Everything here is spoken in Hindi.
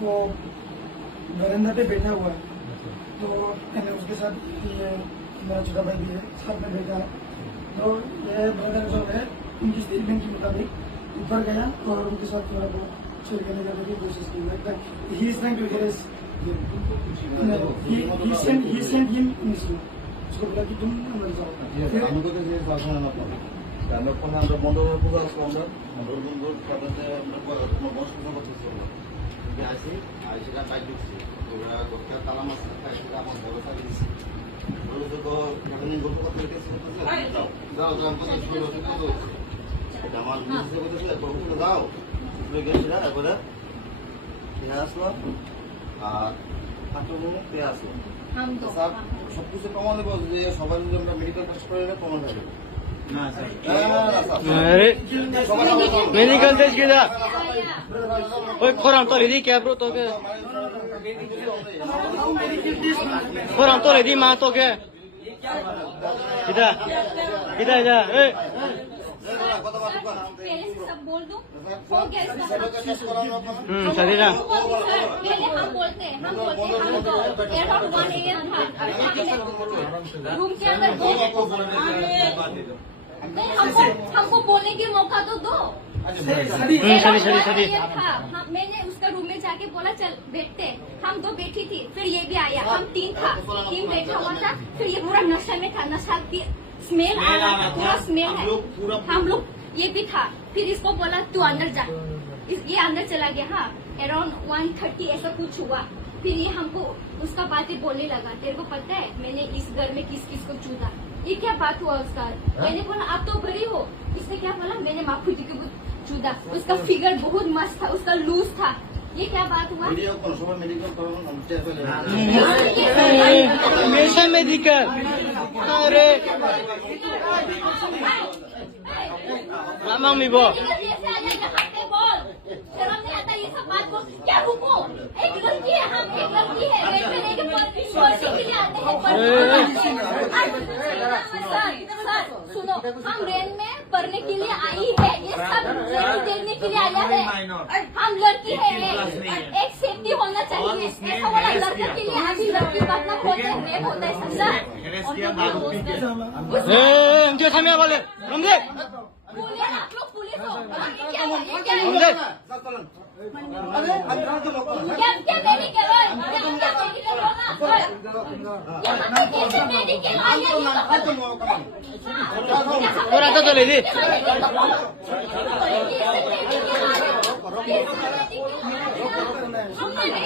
वो बरंदा पे बैठा हुआ है। तो मैंने उसके साथ ये मेरा छोटा भाई भी है, साथ में बैठा है। तो ये ब्रदर जो है उनकी स्टेटमेंट के मुताबिक ऊपर गया और उनके साथ थोड़ा बहुत छेड़ करने करने की कोशिश की। He is trying to aggress, he sent him mission. उसको बोला कि तुम मर जाओ। फिर আমাদের কাছে যে শাসন না পাবো আমরা কোন আমরা বন্ধের পূজা আসবো আমরা বন্ধুর সাথে আমরা কোনো বস পূজা করতেছি যে আসি আইসিটা কাজ দিচ্ছি ওরা দরকার তালাম আছে কাজটা আমার বড় সাথে দিচ্ছি বড় তো এখন গল্প করতে গেছে যাও যাও আমরা শুরু করতে দাও এটা আমার নিজে বলতেছে বলতে দাও শুরু গেছে না এবারে ঠিক আসলো আর আত্মমনে তে আসলো हम तो স্যার সবকিছু প্রমাণ দেবো যে সবাই যদি আমরা মেডিকেল টেস্ট করে নিলে প্রমাণ হবে না স্যার अरे मेडिकल टेस्ट किया ओए खोराम तो रेडी क्या ब्रो तो के खोराम तो रेडी मां तो के इधर इधर इधर ए पहले से सब बोल दूं हो गया इसका सही ना पहले हम बोलते हैं हम तो एयरपोर्ट 1 AM था रूम के अंदर नहीं हमको बोलने के मौका तो दो। सही हाँ, मैंने उसका रूम में जाके बोला चल बैठते, हम दो बैठी थी, फिर ये भी आया, हम तीन बैठा हुआ था, फिर ये पूरा नशा में था, नशा की स्मेल आ रहा था, पूरा स्मेल है, हम लोग ये भी था, फिर इसको बोला तू अंदर जा, ये अंदर चला गया। हाँ अराउंड 1:30 ऐसा कुछ हुआ, फिर ये हमको उसका बातें बोलने लगा, तेरे को पता है मैंने इस घर में किस किस को चूदा, ये क्या बात हुआ उसका। मैंने बोला आप तो बड़ी हो, इसने क्या बोला मैंने माखुदी को चूदा, उसका फिगर बहुत मस्त था, उसका लूज था, ये क्या बात हुआ। ভিডিও কোন সময় মেডিকেল করানো हम চেক করে हमेशा मेडिकल अरे लामा मी बो शर्म नहीं आता ये सब बात को, क्या रुको एक लड़की है, हम एक लड़की है, रेट में लेके पढ़ने के लिए आते हैं सर सुनो, हम रेल में पढ़ने के लिए आई है, ये सब देखने के लिए आया है, हम लड़की है, एक सेफ्टी होना चाहिए, ऐसा वाला लड़के के लिए अभी लड़की बात ना होते रेप होता है समझा। ए जो सामने वाले समझे पुलिस आप लोग पुलिस हो, क्या समझे क्या मेडिकल है, क्या मेडिकल होना मेडिकल आया और आता तो ले दी हम नहीं